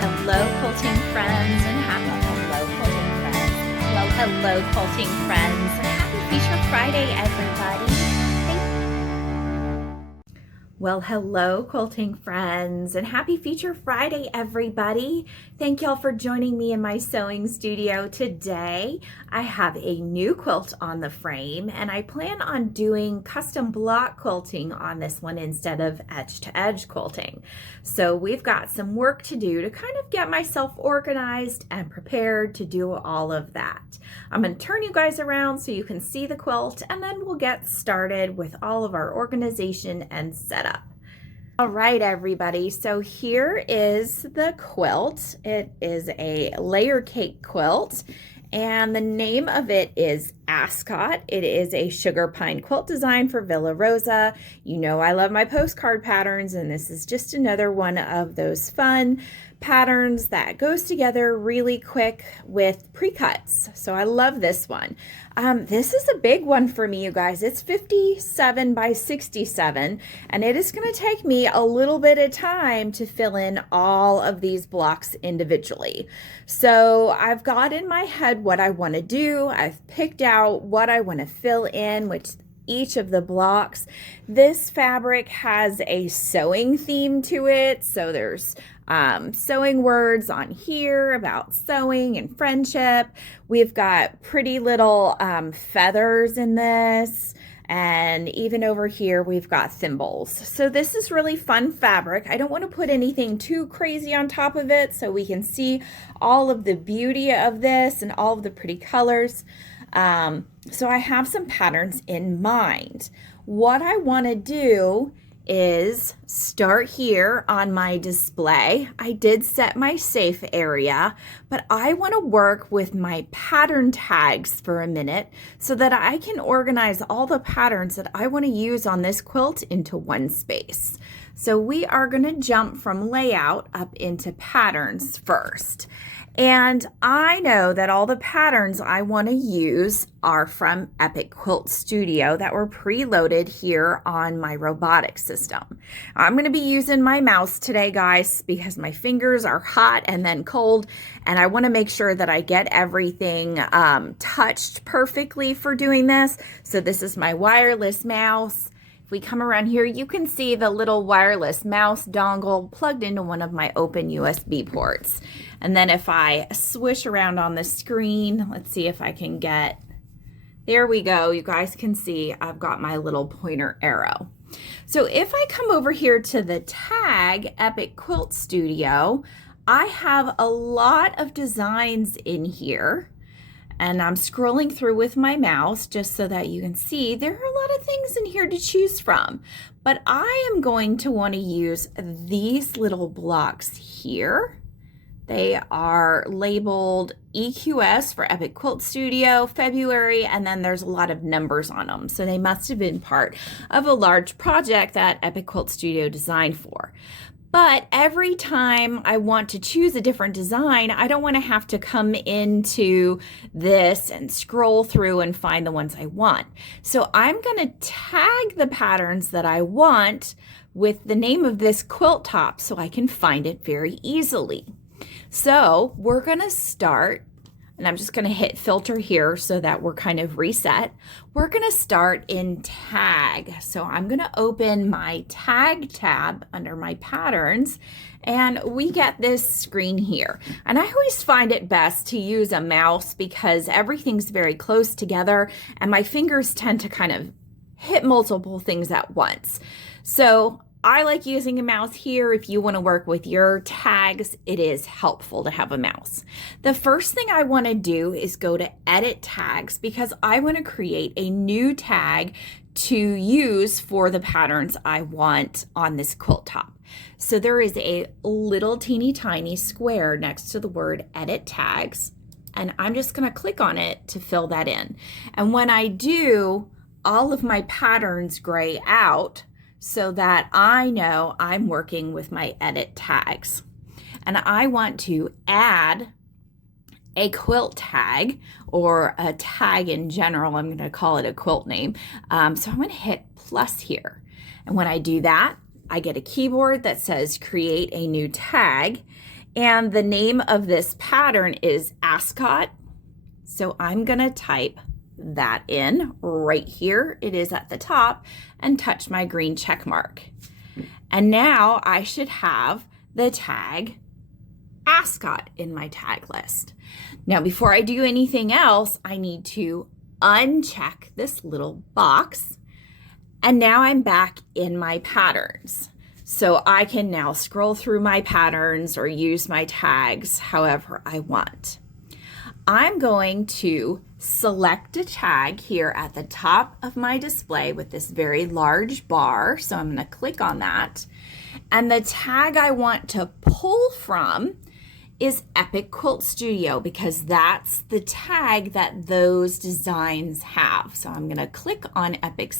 Hello, quilting friends, and hello, quilting friends, and happy Feature Friday, everybody. Well, hello, quilting friends, and happy Feature Friday, everybody. Thank y'all for joining me in my sewing studio today. I have a new quilt on the frame, and I plan on doing custom block quilting on this one instead of edge-to-edge quilting. So we've got some work to do to kind of get myself organized and prepared to do all of that. I'm going to turn you guys around so you can see the quilt, and then we'll get started with all of our organization and setup. All right, everybody, so here is the quilt. It is a layer cake quilt, and the name of it is Ascot. It is a sugar pine quilt design for Villa Rosa. You know I love my postcard patterns, and this is just another one of those fun patterns that goes together really quick with pre-cuts. So I love this one. This is a big one for me, you guys. It's 57 by 67, and it is going to take me a little bit of time to fill in all of these blocks individually. So I've got in my head what I want to do. I've picked out what I want to fill in, which each of the blocks. This fabric has a sewing theme to it, so there's sewing words on here about sewing and friendship. We've got pretty little feathers in this, and even over here we've got thimbles. So this is really fun fabric. I don't want to put anything too crazy on top of it so we can see all of the beauty of this and all of the pretty colors. So I have some patterns in mind. What I want to do is start here on my display. I did set my safe area, but I want to work with my pattern tags for a minute so that I can organize all the patterns that I want to use on this quilt into one space. So we are going to jump from layout up into patterns first. And I know that all the patterns I want to use are from Epic Quilt Studio that were preloaded here on my robotic system. I'm going to be using my mouse today, guys, because my fingers are hot and then cold, and I want to make sure that I get everything touched perfectly for doing this. So this is my wireless mouse. If we come around here, you can see the little wireless mouse dongle plugged into one of my open USB ports. And then if I swish around on the screen, let's see if I can get, there we go. You guys can see I've got my little pointer arrow. So if I come over here to the tag Epic Quilt Studio, I have a lot of designs in here. And I'm scrolling through with my mouse just so that you can see there are a lot of things in here to choose from. But I am going to want to use these little blocks here. They are labeled EQS for Epic Quilt Studio, February, and then there's a lot of numbers on them. So they must have been part of a large project that Epic Quilt Studio designed for. But every time I want to choose a different design, I don't want to have to come into this and scroll through and find the ones I want. So I'm going to tag the patterns that I want with the name of this quilt top so I can find it very easily. So we're going to start, and I'm just going to hit filter here so that we're kind of reset. We're going to start in tag. So I'm going to open my tag tab under my patterns, and we get this screen here. And I always find it best to use a mouse because everything's very close together and my fingers tend to kind of hit multiple things at once. So I like using a mouse here. If you want to work with your tags, it is helpful to have a mouse. The first thing I want to do is go to edit tags because I want to create a new tag to use for the patterns I want on this quilt top. So there is a little teeny tiny square next to the word edit tags, and I'm just going to click on it to fill that in. And when I do, all of my patterns gray out so that I know I'm working with my edit tags. And I want to add a quilt tag or a tag in general. I'm going to call it a quilt name. So I'm going to hit plus here. And when I do that, I get a keyboard that says create a new tag. And the name of this pattern is Ascot. So I'm gonna type that in right here. It is at the top, and touch my green check mark. And now I should have the tag Ascot in my tag list. Now, before I do anything else, I need to uncheck this little box. And now I'm back in my patterns. So I can now scroll through my patterns or use my tags however I want. I'm going to select a tag here at the top of my display with this very large bar. So I'm going to click on that. And the tag I want to pull from is Epic Quilt Studio, because that's the tag that those designs have. So I'm going to click on Epic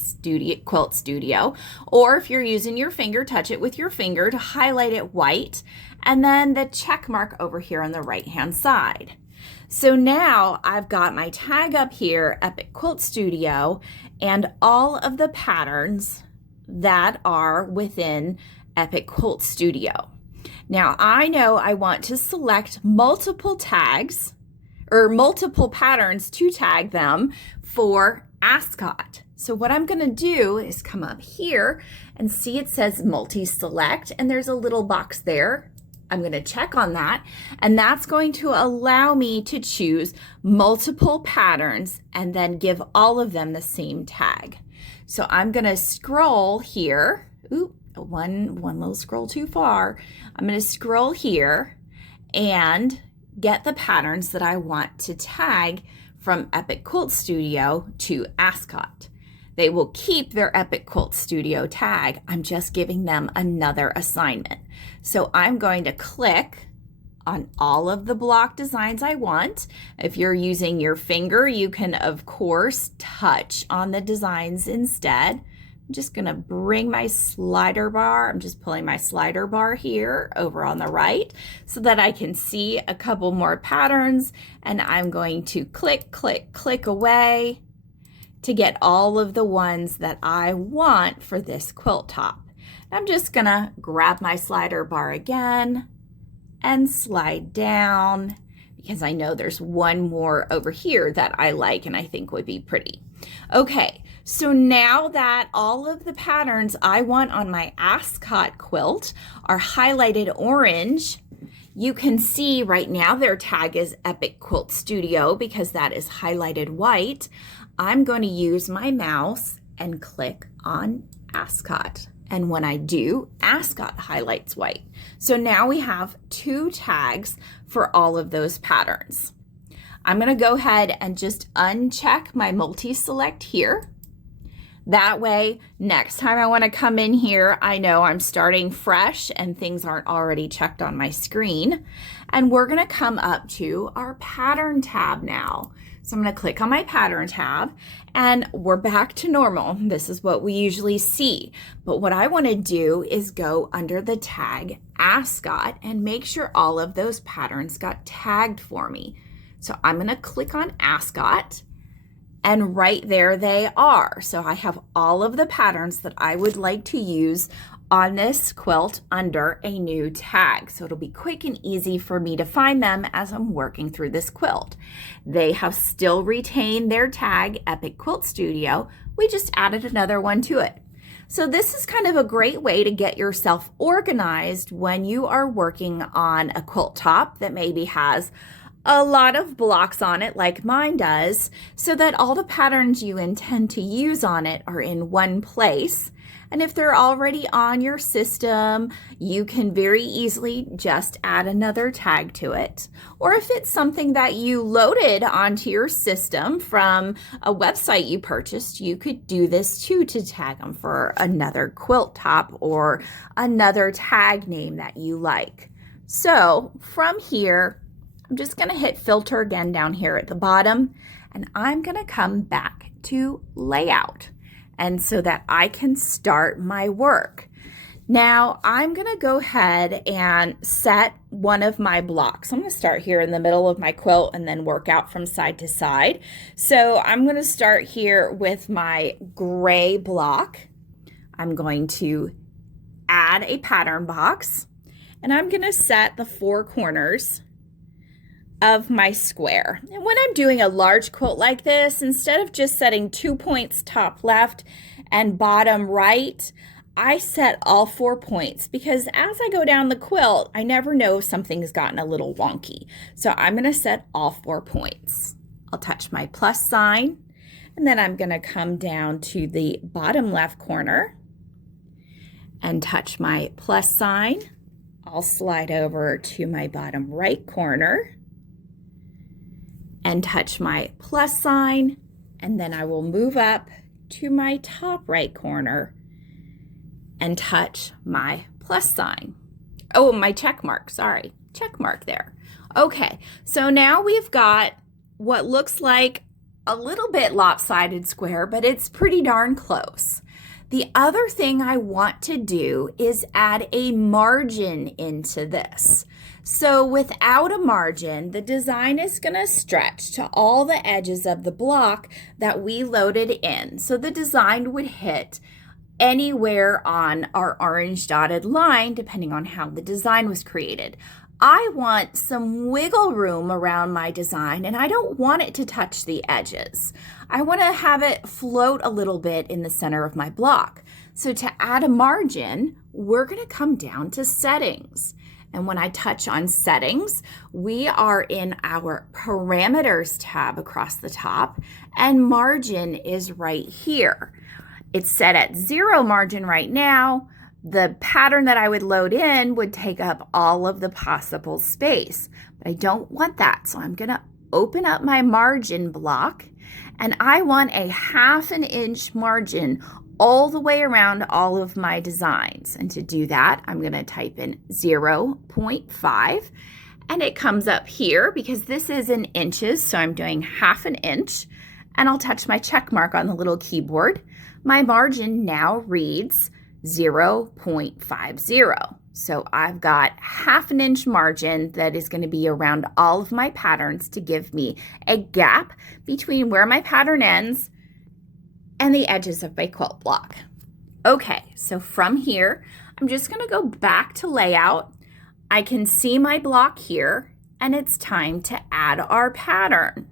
Quilt Studio, or if you're using your finger, touch it with your finger to highlight it white, and then the check mark over here on the right hand side. So now I've got my tag up here, Epic Quilt Studio, and all of the patterns that are within Epic Quilt Studio. Now I know I want to select multiple tags or multiple patterns to tag them for Ascot. So what I'm going to do is come up here and see it says multi-select, and there's a little box there. I'm going to check on that, and that's going to allow me to choose multiple patterns and then give all of them the same tag. So I'm going to scroll here. Ooh, one little scroll too far. I'm going to scroll here and get the patterns that I want to tag from Epic Quilt Studio to Ascot. They will keep their Epic Quilt Studio tag. I'm just giving them another assignment. So I'm going to click on all of the block designs I want. If you're using your finger, you can of course touch on the designs instead. I'm just going to bring my slider bar. I'm just pulling my slider bar here over on the right so that I can see a couple more patterns, and I'm going to click, click, click away to get all of the ones that I want for this quilt top. I'm just going to grab my slider bar again and slide down because I know there's one more over here that I like and I think would be pretty. Okay, so now that all of the patterns I want on my Ascot quilt are highlighted orange, you can see right now their tag is Epic Quilt Studio because that is highlighted white. I'm going to use my mouse and click on Ascot. And when I do, Ascot highlights white. So now we have two tags for all of those patterns. I'm going to go ahead and just uncheck my multi-select here. That way, next time I want to come in here, I know I'm starting fresh and things aren't already checked on my screen. And we're going to come up to our pattern tab now. So I'm going to click on my pattern tab and we're back to normal. This is what we usually see. But what I want to do is go under the tag Ascot and make sure all of those patterns got tagged for me. So I'm going to click on Ascot. And right there they are. So I have all of the patterns that I would like to use on this quilt under a new tag. So it'll be quick and easy for me to find them as I'm working through this quilt. They have still retained their tag, Epic Quilt Studio. We just added another one to it. So this is kind of a great way to get yourself organized when you are working on a quilt top that maybe has a lot of blocks on it like mine does, so that all the patterns you intend to use on it are in one place. And if they're already on your system, you can very easily just add another tag to it. Or if it's something that you loaded onto your system from a website you purchased, you could do this too to tag them for another quilt top or another tag name that you like. So from here, I'm just going to hit filter again down here at the bottom, and I'm going to come back to layout, and so that I can start my work. Now I'm going to go ahead and set one of my blocks. I'm going to start here in the middle of my quilt and then work out from side to side. So I'm going to start here with my gray block. I'm going to add a pattern box. and I'm going to set the 4 corners of my square. And when I'm doing a large quilt like this, instead of just setting 2 points top left and bottom right, I set all 4 points because as I go down the quilt, I never know if something's gotten a little wonky. So I'm going to set all 4 points. I'll touch my plus sign, and then I'm going to come down to the bottom left corner and touch my plus sign. I'll slide over to my bottom right corner and touch my plus sign, and then I will move up to my top right corner and touch my plus sign. Oh, my check mark, sorry, check mark there. Okay, so now we've got what looks like a little bit lopsided square, but it's pretty darn close. The other thing I want to do is add a margin into this. So without a margin, the design is going to stretch to all the edges of the block that we loaded in. So the design would hit anywhere on our orange dotted line, depending on how the design was created. I want some wiggle room around my design, and I don't want it to touch the edges. I want to have it float a little bit in the center of my block. So to add a margin, we're going to come down to settings. And when I touch on settings, we are in our parameters tab across the top, and margin is right here. It's set at 0 margin right now. The pattern that I would load in would take up all of the possible space, but I don't want that. So I'm going to open up my margin block, and I want a 1/2 inch margin all the way around all of my designs. And to do that, I'm going to type in 0.5, and it comes up here because this is in inches. So I'm doing 1/2 inch, and I'll touch my check mark on the little keyboard. My margin now reads 0.50. So I've got 1/2 inch margin that is going to be around all of my patterns to give me a gap between where my pattern ends and the edges of my quilt block. Okay, so from here, I'm just going to go back to layout. I can see my block here, and it's time to add our pattern.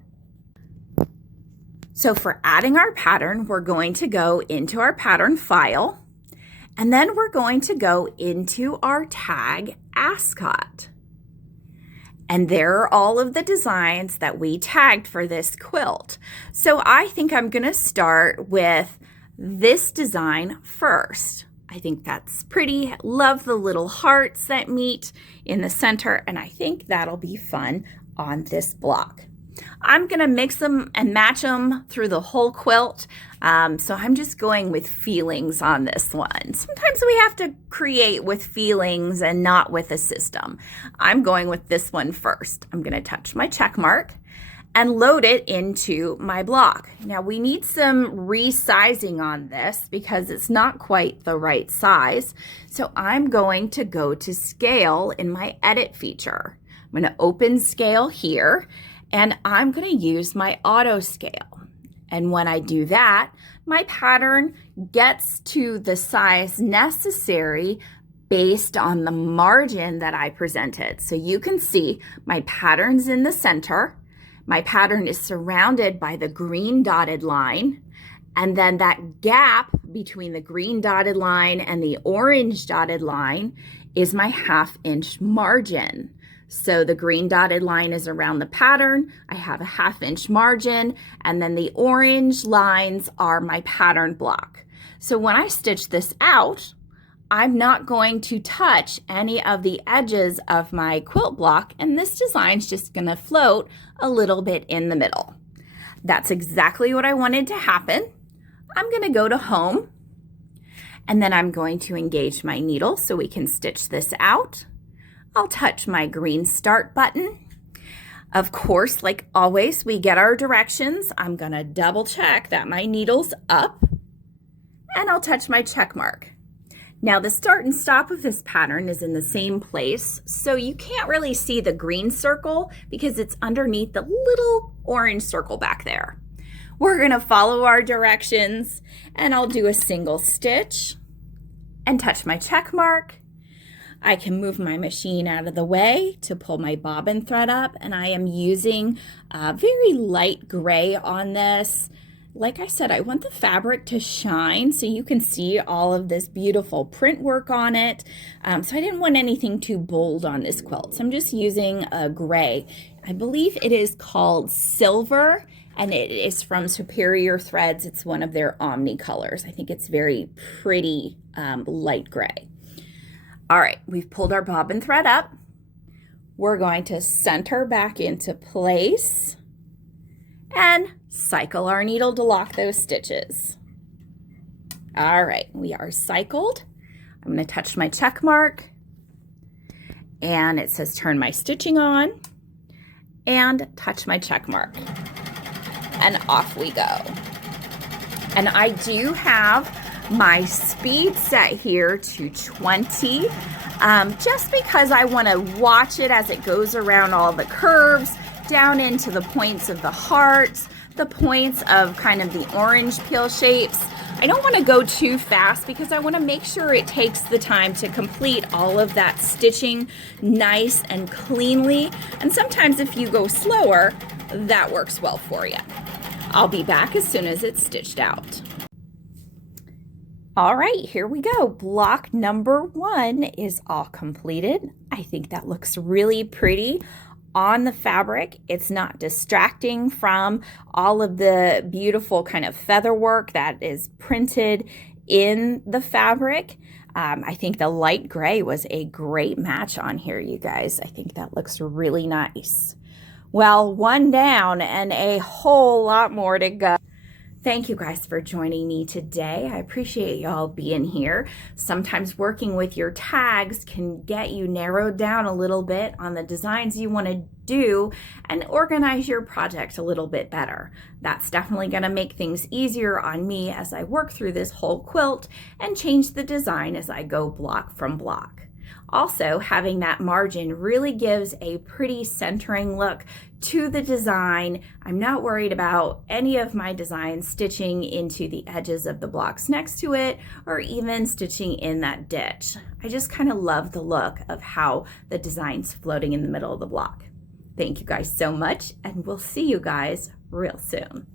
So for adding our pattern, we're going to go into our pattern file, and then we're going to go into our tag ascot. And there are all of the designs that we tagged for this quilt. So I think I'm going to start with this design first. I think that's pretty. Love the little hearts that meet in the center, and I think that'll be fun on this block. I'm going to mix them and match them through the whole quilt. So I'm just going with feelings on this one. Sometimes we have to create with feelings and not with a system. I'm going with this one first. I'm going to touch my check mark and load it into my block. Now we need some resizing on this because it's not quite the right size. So I'm going to go to scale in my edit feature. I'm going to open scale here, and I'm going to use my auto scale. And when I do that, my pattern gets to the size necessary based on the margin that I presented. So you can see my pattern's in the center. My pattern is surrounded by the green dotted line. And then that gap between the green dotted line and the orange dotted line is my 1/2 inch margin. So the green dotted line is around the pattern. I have a 1/2 inch margin, and then the orange lines are my pattern block. So when I stitch this out, I'm not going to touch any of the edges of my quilt block, and this design's just going to float a little bit in the middle. That's exactly what I wanted to happen. I'm going to go to home, and then I'm going to engage my needle so we can stitch this out. I'll touch my green start button. Of course, like always, we get our directions. I'm going to double check that my needle's up, and I'll touch my check mark. Now the start and stop of this pattern is in the same place, so you can't really see the green circle because it's underneath the little orange circle back there. We're going to follow our directions, and I'll do a single stitch and touch my check mark. I can move my machine out of the way to pull my bobbin thread up, and I am using very light gray on this. Like I said, I want the fabric to shine so you can see all of this beautiful print work on it. So I didn't want anything too bold on this quilt. So I'm just using a gray. I believe it is called Silver, and it is from Superior Threads. It's one of their Omni colors. I think it's very pretty light gray. All right, we've pulled our bobbin thread up. We're going to center back into place and cycle our needle to lock those stitches. All right, we are cycled. I'm going to touch my check mark, and it says turn my stitching on, and touch my check mark, and off we go. And I do have my speed set here to 20, just because I want to watch it as it goes around all the curves, down into the points of the hearts, the points of kind of the orange peel shapes. I don't want to go too fast because I want to make sure it takes the time to complete all of that stitching nice and cleanly. And sometimes if you go slower, that works well for you. I'll be back as soon as it's stitched out. All right, here we go. Block number 1 is all completed. I think that looks really pretty on the fabric. It's not distracting from all of the beautiful kind of feather work that is printed in the fabric. I think the light gray was a great match on here, you guys. I think that looks really nice. Well, 1 down and a whole lot more to go. Thank you guys for joining me today. I appreciate y'all being here. Sometimes working with your tags can get you narrowed down a little bit on the designs you want to do and organize your project a little bit better. That's definitely going to make things easier on me as I work through this whole quilt and change the design as I go block from block. Also, having that margin really gives a pretty centering look to the design. I'm not worried about any of my designs stitching into the edges of the blocks next to it or even stitching in that ditch. I just kind of love the look of how the design's floating in the middle of the block. Thank you guys so much, and we'll see you guys real soon.